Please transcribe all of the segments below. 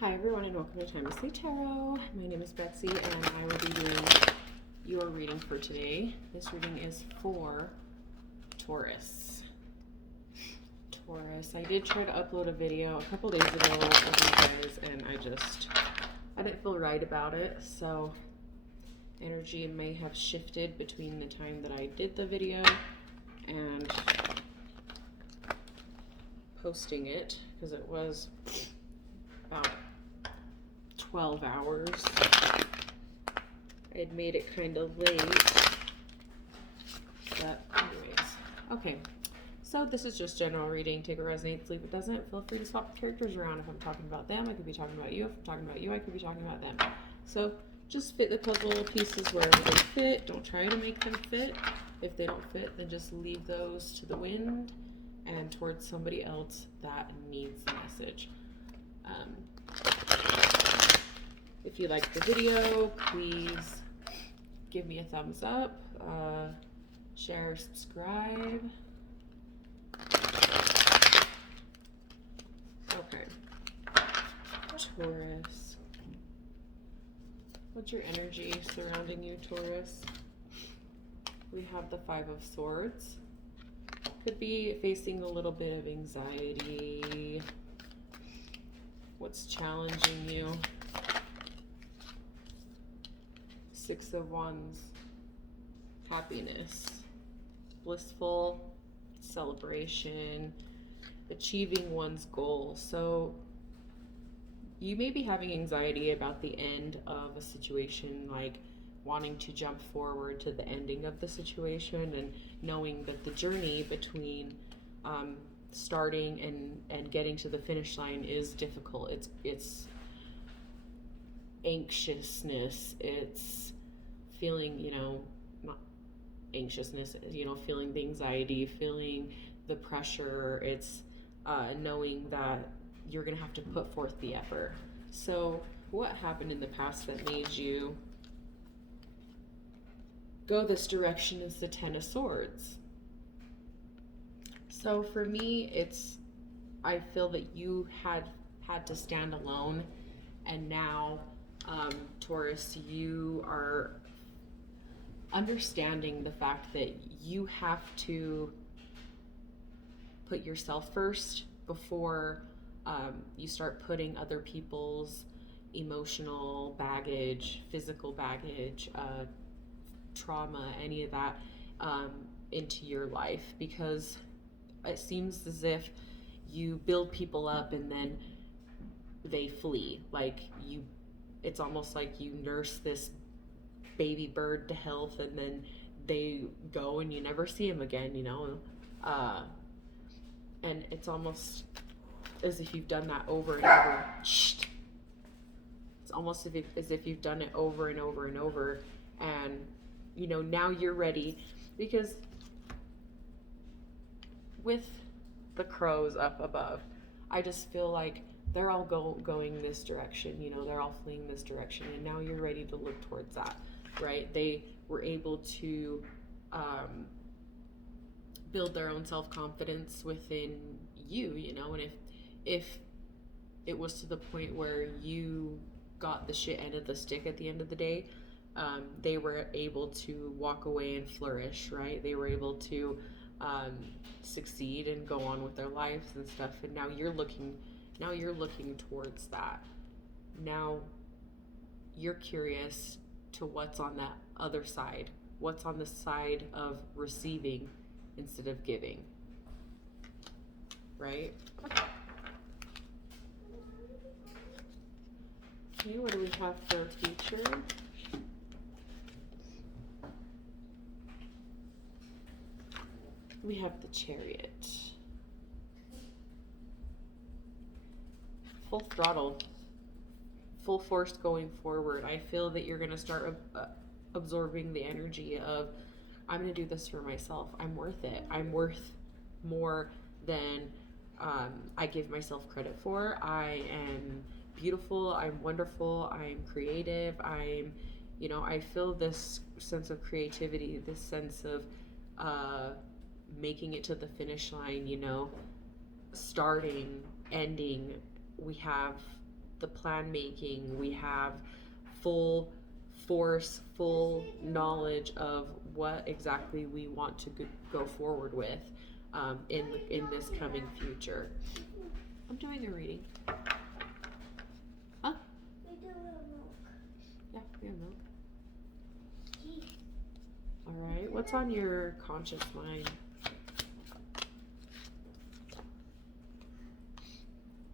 Hi everyone and welcome to Time to Say Tarot. My name is Betsy and I will be doing your reading for today. This reading is for Taurus. I did try to upload a video a couple days ago with you guys and I didn't feel right about it. So energy may have shifted between the time that I did the video and posting it because it was about 12 hours. I had made it kind of late, but anyways. Okay, so this is just general reading. Take it resonates, leave it doesn't. Feel free to swap the characters around. If I'm talking about them, I could be talking about you. If I'm talking about you, I could be talking about them. So just fit the puzzle pieces wherever they fit. Don't try to make them fit. If they don't fit, then just leave those to the wind and towards somebody else that needs the message. If you like the video, please give me a thumbs up, share, subscribe. Okay, Taurus. What's your energy surrounding you, Taurus? We have the Five of Swords. Could be facing a little bit of anxiety. What's challenging you? Six of Wands. Happiness. Blissful celebration. Achieving one's goal. So you may be having anxiety about the end of a situation, like wanting to jump forward to the ending of the situation and knowing that the journey between starting and getting to the finish line is difficult. It's anxiousness, it's feeling, not anxiousness, feeling the anxiety, feeling the pressure. It's knowing that you're gonna have to put forth the effort. So what happened in the past that made you go this direction is the Ten of Swords. So for me, I feel that you had to stand alone, and now, Taurus, you are understanding the fact that you have to put yourself first before you start putting other people's emotional baggage, physical baggage, trauma, any of that into your life, because it seems as if you build people up and then they flee. It's almost like you nurse this baby bird to health and then they go and you never see them again, and it's almost as if you've done that over and over. It's almost as if you've done it over and over and over, and now you're ready, because with the crows up above, I just feel like they're all going this direction, they're all fleeing this direction, and now you're ready to look towards that, right? They were able to build their own self-confidence within you, and if it was to the point where you got the shit end of the stick at the end of the day, they were able to walk away and flourish, right? They were able to succeed and go on with their lives and stuff, and now you're looking towards that. Now you're curious to what's on that other side, what's on the side of receiving instead of giving, right? Okay, what do we have for future? We have the Chariot. Full throttle, full force going forward. I feel that you're going to start absorbing the energy of, I'm going to do this for myself. I'm worth it. I'm worth more than I give myself credit for. I am beautiful. I'm wonderful. I'm creative. I feel this sense of creativity, this sense of making it to the finish line, starting, ending. We have the plan making, we have full force, full knowledge of what exactly we want to go forward with in this coming future. I'm doing a reading. Huh? We do have milk. Yeah, we have milk. All right, what's on your conscious mind?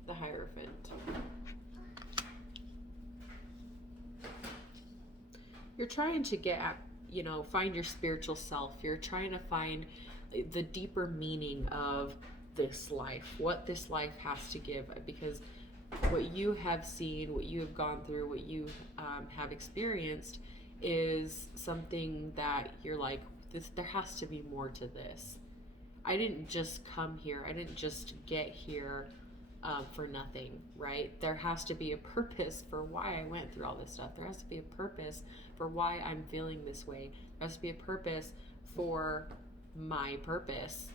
The Hierophant. You're trying to get at, find your spiritual self. You're trying to find the deeper meaning of this life, what this life has to give, because what you have seen, what you have gone through, what you have experienced is something that you're like, there has to be more to this. I didn't just come here. I didn't just get here for nothing, right? There has to be a purpose for why I went through all this stuff. There has to be a purpose for why I'm feeling this way. There has to be a purpose for my purpose,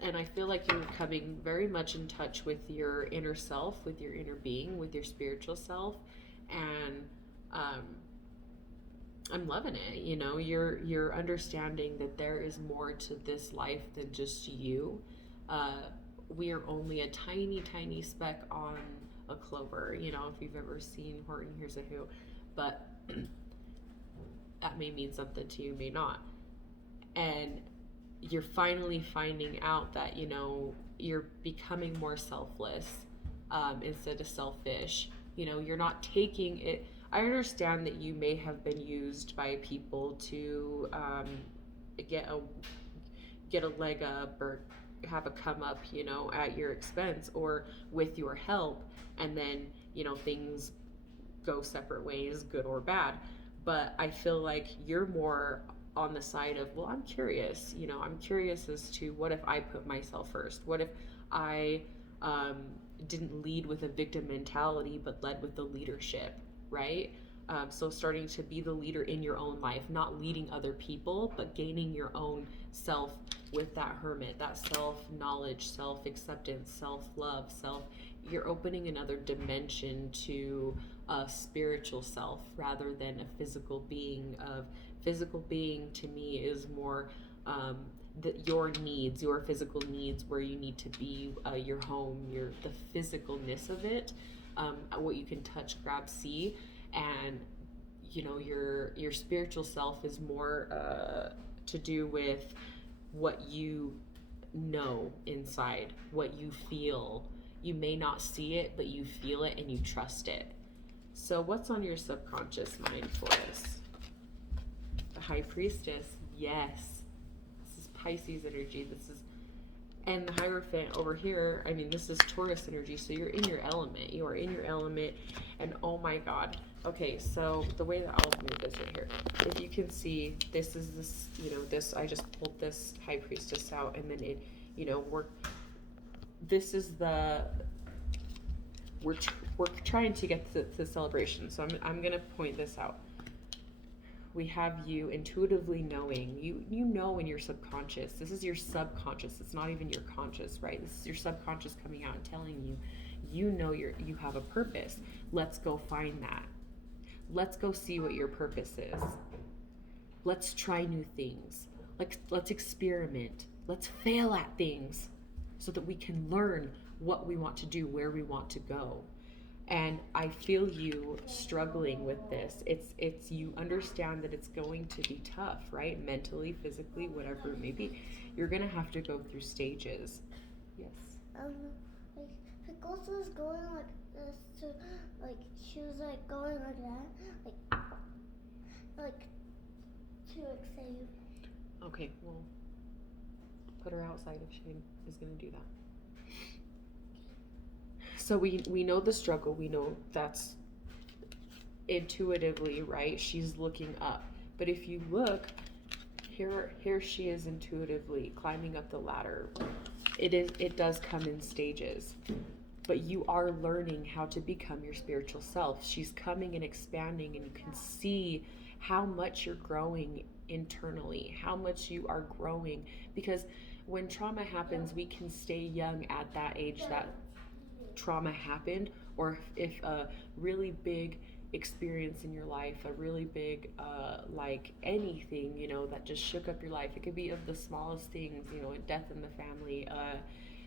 And I feel like you're coming very much in touch with your inner self, with your inner being, with your spiritual self, and I'm loving it. You're understanding that there is more to this life than just you. We are only a tiny, tiny speck on a clover. If you've ever seen Horton Hears a Who, but that may mean something to you, may not. And you're finally finding out that you're becoming more selfless instead of selfish. You're not taking it. I understand that you may have been used by people to get a leg up or have a come up, at your expense or with your help, and then things go separate ways, good or bad. But I feel like you're more on the side of, well, I'm curious. I'm curious as to what if I put myself first? What if I didn't lead with a victim mentality, but led with the leadership, right? So starting to be the leader in your own life, not leading other people, but gaining your own self with that hermit, that self-knowledge, self-acceptance, self-love, you're opening another dimension to a spiritual self rather than a physical being. Physical being to me is more your needs, your physical needs, where you need to be, your home, the physicalness of it, what you can touch, grab, see, and your spiritual self is more to do with what you know inside, what you feel. You may not see it, but you feel it and you trust it. So what's on your subconscious mind for us? The High Priestess. Yes. This is Pisces energy. And the Hierophant over here, this is Taurus energy, so you're in your element. You are in your element, and oh my God. Okay, so the way that I'll move this right here, if you can see, this is this, I just pulled this High Priestess out, and then it, we're trying to get to the celebration, so I'm going to point this out. We have you intuitively knowing, you know in your subconscious. This is your subconscious. It's not even your conscious, right? This is your subconscious coming out and telling you, you have a purpose. Let's go find that. Let's go see what your purpose is. Let's try new things. Let's experiment. Let's fail at things so that we can learn what we want to do, where we want to go. And I feel you struggling with this. It's you understand that it's going to be tough, right? Mentally, physically, whatever it may be. You're gonna have to go through stages. Yes. Pickles was going like this to, she was going like that, to save. Okay, well, put her outside if Shane is gonna do that. So we know the struggle. We know that's intuitively, right? She's looking up. But if you look, here she is intuitively climbing up the ladder. It does come in stages. But you are learning how to become your spiritual self. She's coming and expanding, and you can see how much you're growing internally, how much you are growing. Because when trauma happens, we can stay young at that age that trauma happened, or if a really big experience in your life, a really big like anything, you know, that just shook up your life. It could be of the smallest things, you know, a death in the family,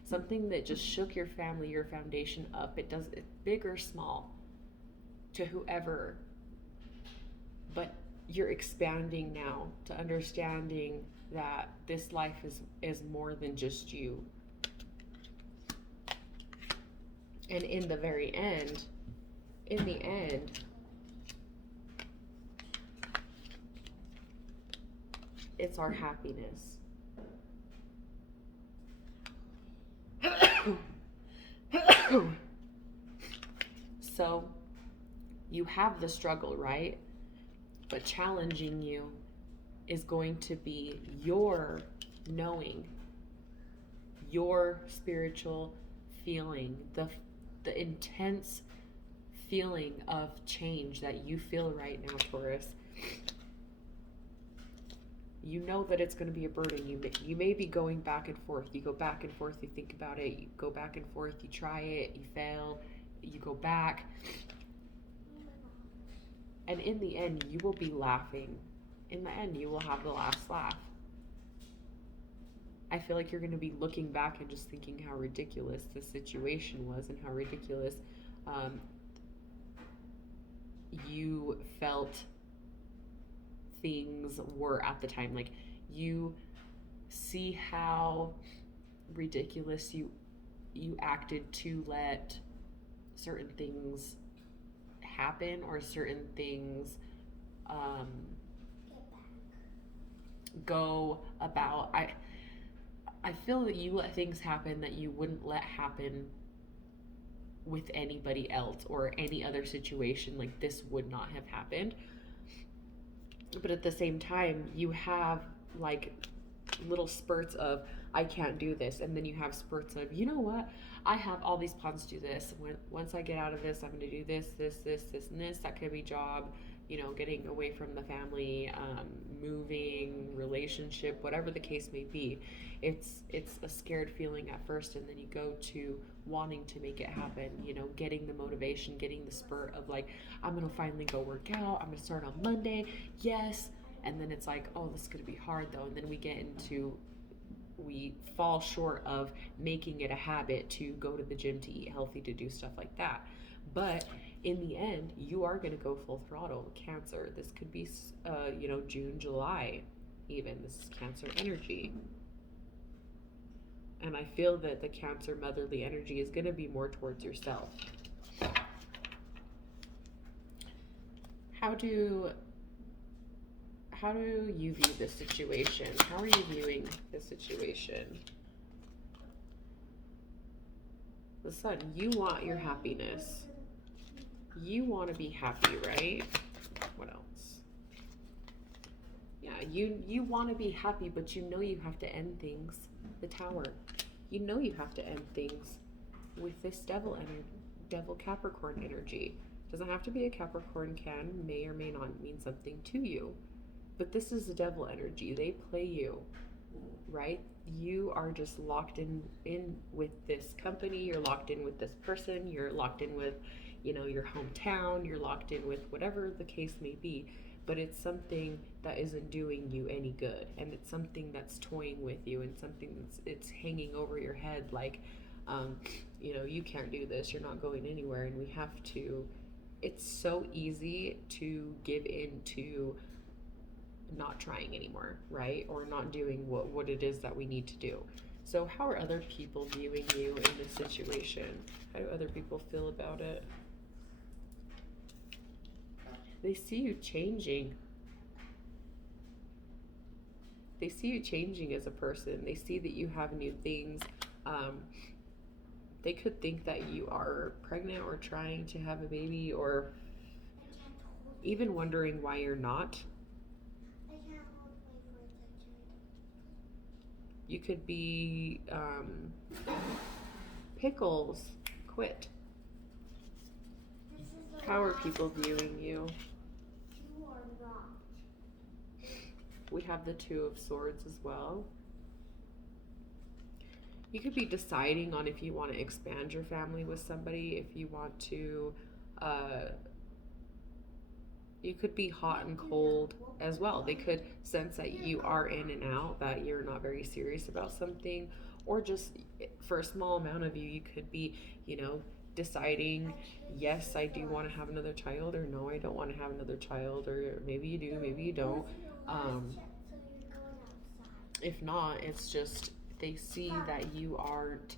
something that just shook your family, your foundation up. It does it big or small to whoever, but you're expanding now to understanding that this life is more than just you. And in the very end, in the end, it's our happiness. So you have the struggle, right? But challenging you is going to be your knowing, your spiritual feeling, the intense feeling of change that you feel right now, Taurus. You know that it's going to be a burden. You may be going back and forth. You go back and forth, you think about it, you go back and forth, you try it, you fail, you go back. And in the end, you will be laughing. In the end, you will have the last laugh. I feel like you're going to be looking back and just thinking how ridiculous the situation was and how ridiculous you felt things were at the time. Like, you see how ridiculous you acted to let certain things happen, or certain things go about. I feel that you let things happen that you wouldn't let happen with anybody else or any other situation. Like, this would not have happened. But at the same time, you have like little spurts of, I can't do this, and then you have spurts of, you know what, I have all these plans to do this. Once I get out of this, I'm going to do this, and this. That could be job, you know, getting away from the family, moving, relationship, whatever the case may be. It's a scared feeling at first, and then you go to wanting to make it happen, you know, getting the motivation, getting the spurt of like, I'm going to finally go work out. I'm going to start on Monday. Yes. And then it's like, oh, this is going to be hard though. And then we fall short of making it a habit to go to the gym, to eat healthy, to do stuff like that. But in the end, you are going to go full throttle. Cancer, this could be, you know, June, July, even. This is Cancer energy. And I feel that the Cancer motherly energy is going to be more towards yourself. How do you view this situation? How are you viewing this situation? The Sun, you want your happiness. You want to be happy, right? What else? Yeah, you want to be happy, but you know you have to end things. The Tower. You know you have to end things with this devil Capricorn energy. Doesn't have to be a Capricorn, may or may not mean something to you. But this is the devil energy. They play you, right? You are just locked in with this company. You're locked in with this person. You're locked in with, you know, your hometown. You're locked in with whatever the case may be. But it's something that isn't doing you any good, and it's something that's toying with you, and something it's hanging over your head like, you know, you can't do this. You're not going anywhere, and we have to. It's so easy to give in to not trying anymore, right? Or not doing what it is that we need to do. So how are other people viewing you in this situation? How do other people feel about it? They see you changing. They see you changing as a person. They see that you have new things. They could think that you are pregnant or trying to have a baby, or even wondering why you're not. You could be pickles. Quit. How are people viewing you? You are not. We have the Two of Swords as well. You could be deciding on if you want to expand your family with somebody, if you want to, uh, you could be hot and cold as well. They could sense that you are in and out, that you're not very serious about something, or just for a small amount of you, you could be, you know, deciding, yes, I do want to have another child, or no, I don't want to have another child, or maybe you do, maybe you don't. If not, it's just they see that you aren't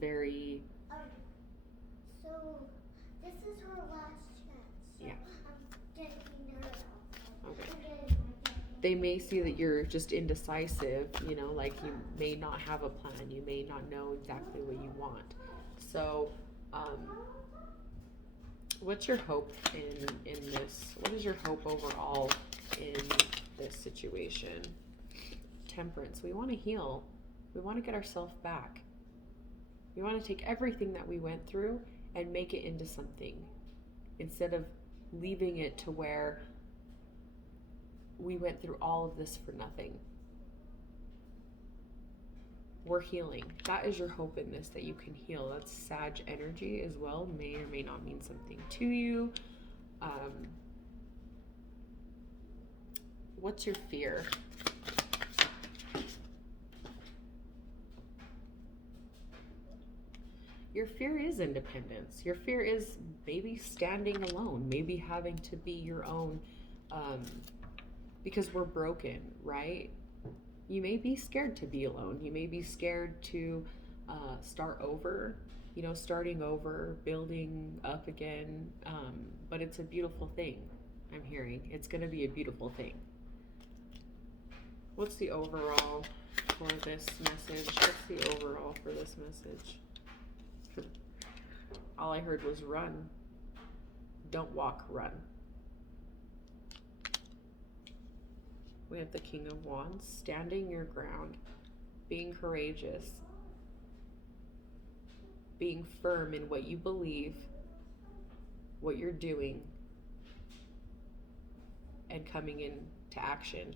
very. So this is her last chance. So Yeah. I'm getting nervous. Okay. They may see that you're just indecisive, you know, like you may not have a plan, you may not know exactly what you want. So, what's your hope in this? What is your hope overall in this situation? Temperance. We want to heal. We want to get ourselves back. We want to take everything that we went through and make it into something instead of leaving it to where we went through all of this for nothing. We're healing. That is your hope in this, that you can heal. That's Sag energy as well. May or may not mean something to you. What's your fear? Your fear is independence. Your fear is maybe standing alone, maybe having to be your own, because we're broken, right? You may be scared to be alone. You may be scared to start over, you know, starting over, building up again. But it's a beautiful thing, I'm hearing. It's going to be a beautiful thing. What's the overall for this message? What's the overall for this message? All I heard was run. Don't walk, run. We have the King of Wands, standing your ground, being courageous, being firm in what you believe, what you're doing, and coming into action.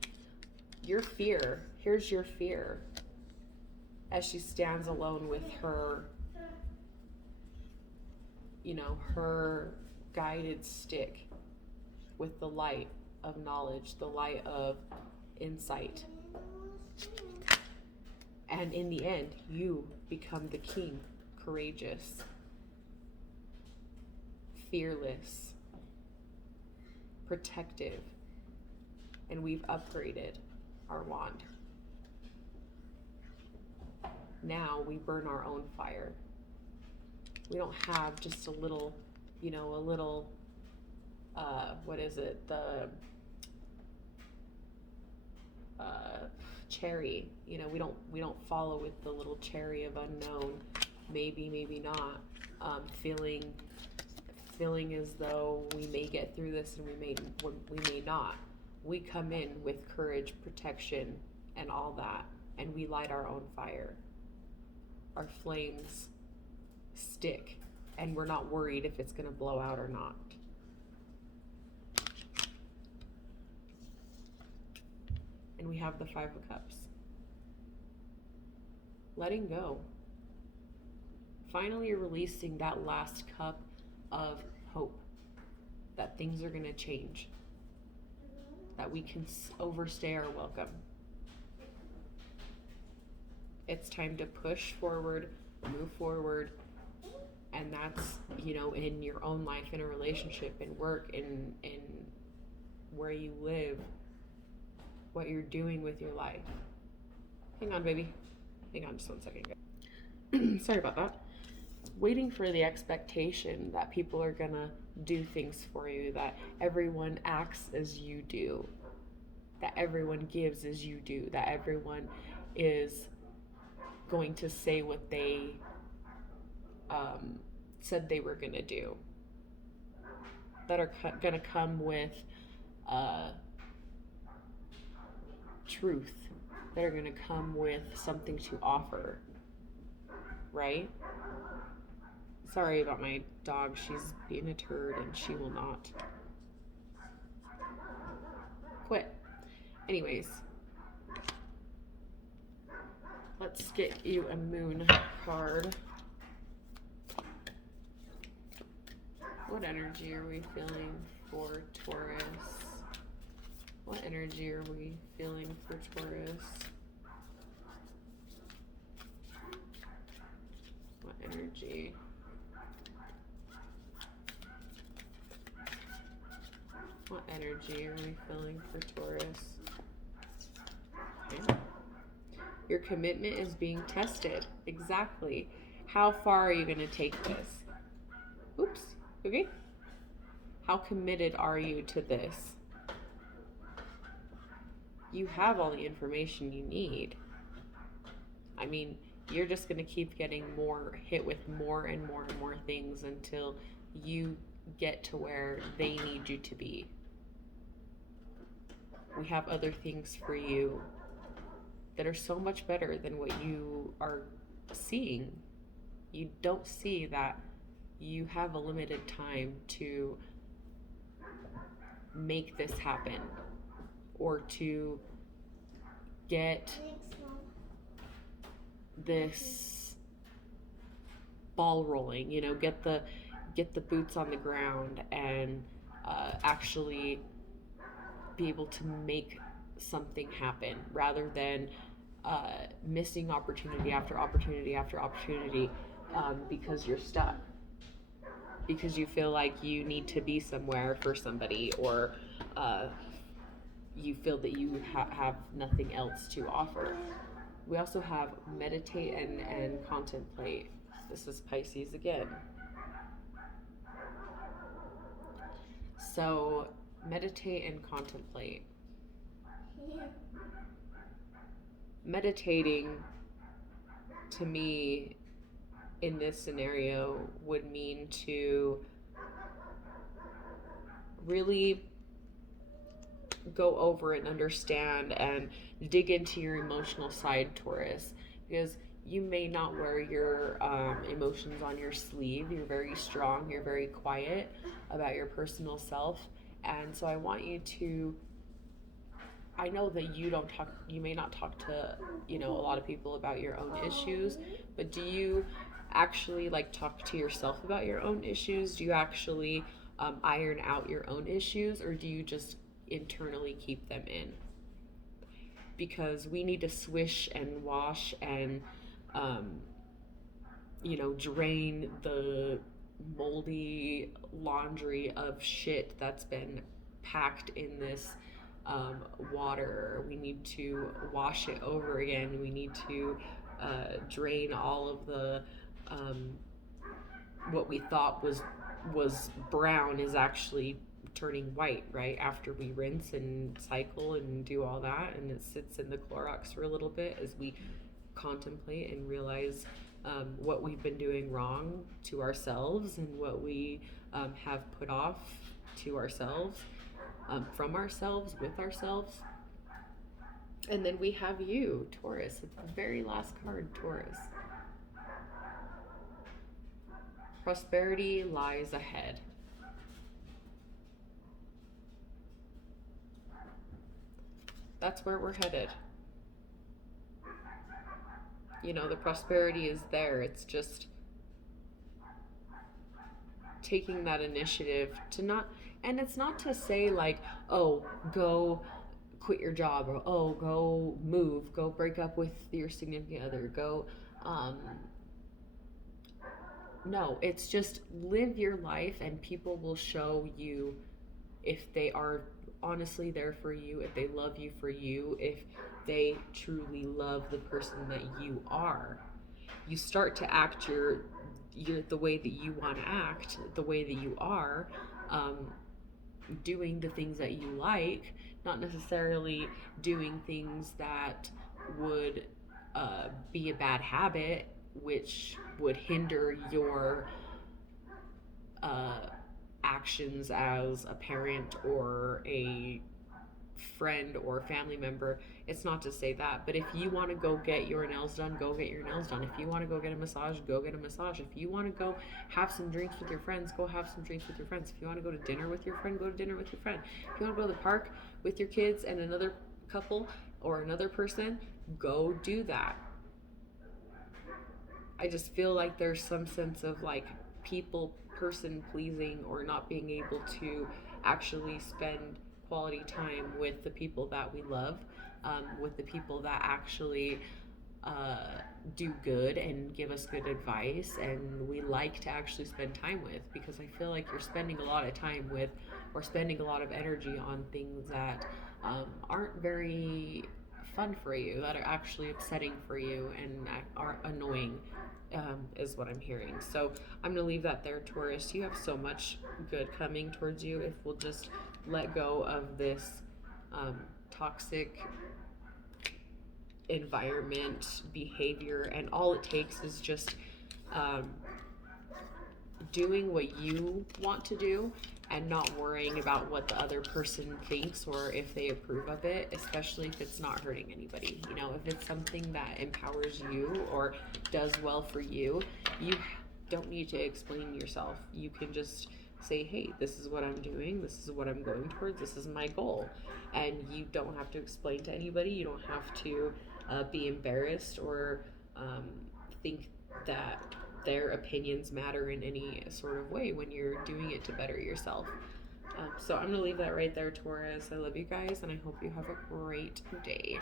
Your fear, here's your fear, as she stands alone with her, you know, her guided stick with the light of knowledge, the light of insight. And in the end, you become the king, courageous, fearless, protective, and we've upgraded our wand. Now we burn our own fire. We don't have just a little, you know, a little, what is it? The cherry. You know, we don't follow with the little cherry of unknown. Maybe, maybe not. Feeling as though we may get through this and we may not. We come in with courage, protection, and all that, and we light our own fire. Our flames stick, and we're not worried if it's going to blow out or not. And we have the Five of Cups. Letting go. Finally, you're releasing that last cup of hope that things are going to change, that we can overstay our welcome. It's time to push forward, move forward, and that's, you know, in your own life, in a relationship, in work, in where you live, what you're doing with your life. Hang on, baby. Hang on just 1 second. Sorry about that. Waiting for the expectation that people are gonna do things for you, that everyone acts as you do, that everyone gives as you do, that everyone is going to say what they said they were gonna do, that are gonna come with truth, that are gonna come with something to offer, right? Sorry about my dog. She's being a turd and she will not quit. Anyways, Let's get you a moon card. What energy are we feeling for Taurus? What energy are we feeling for Taurus? What energy? What energy are we feeling for Taurus? Okay. Your commitment is being tested. Exactly. How far are you going to take this? Oops. Okay. How committed are you to this? You have all the information you need. I mean, you're just going to keep getting hit with more and more and more things until you get to where they need you to be. We have other things for you that are so much better than what you are seeing. You don't see that you have a limited time to make this happen or to get this ball rolling, get the boots on the ground and actually be able to make something happen rather than missing opportunity after opportunity after opportunity because you're stuck, because you feel like you need to be somewhere for somebody, or you feel that you have nothing else to offer. We also have meditate and contemplate. This is Pisces again. So meditate and contemplate. Meditating, to me, in this scenario, would mean to really go over and understand and dig into your emotional side, Taurus, because you may not wear your emotions on your sleeve. You're very strong, you're very quiet about your personal self, and so I want you to, I know that you may not talk to, a lot of people about your own issues, but do you actually talk to yourself about your own issues? Do you actually iron out your own issues, or do you just internally keep them in? Because we need to swish and wash and drain the moldy laundry of shit that's been packed in this water. We need to wash it over again. We need to drain all of the what we thought was brown is actually turning white, right? After we rinse and cycle and do all that, and it sits in the Clorox for a little bit as we contemplate and realize what we've been doing wrong to ourselves and what we have put off to ourselves, from ourselves, with ourselves. And then we have you, Taurus. It's the very last card, Taurus. Prosperity lies ahead. That's where we're headed. The prosperity is there. It's just taking that initiative to not, and it's not to say oh, go quit your job, or oh, go move, go break up with your significant other, go, no, it's just live your life, and people will show you if they are honestly there for you, if they love you for you, if they truly love the person that you are. You start to act your the way that you want to act, the way that you are, doing the things that you like, not necessarily doing things that would be a bad habit, which would hinder your actions as a parent or a friend or family member. It's not to say that, but if you want to go get your nails done, go get your nails done. If you want to go get a massage, go get a massage. If you want to go have some drinks with your friends, go have some drinks with your friends. If you want to go to dinner with your friend, go to dinner with your friend. If you want to go to the park with your kids and another couple or another person, go do that. I just feel like there's some sense of like person pleasing or not being able to actually spend quality time with the people that we love, with the people that actually uh, do good and give us good advice and we like to actually spend time with, because I feel like you're spending a lot of time with or spending a lot of energy on things that aren't very fun for you, that are actually upsetting for you and are annoying, is what I'm hearing. So I'm going to leave that there, Taurus. You have so much good coming towards you if we'll just let go of this toxic environment, behavior, and all it takes is just um, doing what you want to do and not worrying about what the other person thinks or if they approve of it, especially if it's not hurting anybody. You know, if it's something that empowers you or does well for you, you don't need to explain yourself. You can just say, hey, this is what I'm doing, this is what I'm going towards, this is my goal. And you don't have to explain to anybody, you don't have to be embarrassed or think that their opinions matter in any sort of way when you're doing it to better yourself. So I'm going to leave that right there, Taurus. I love you guys, and I hope you have a great day.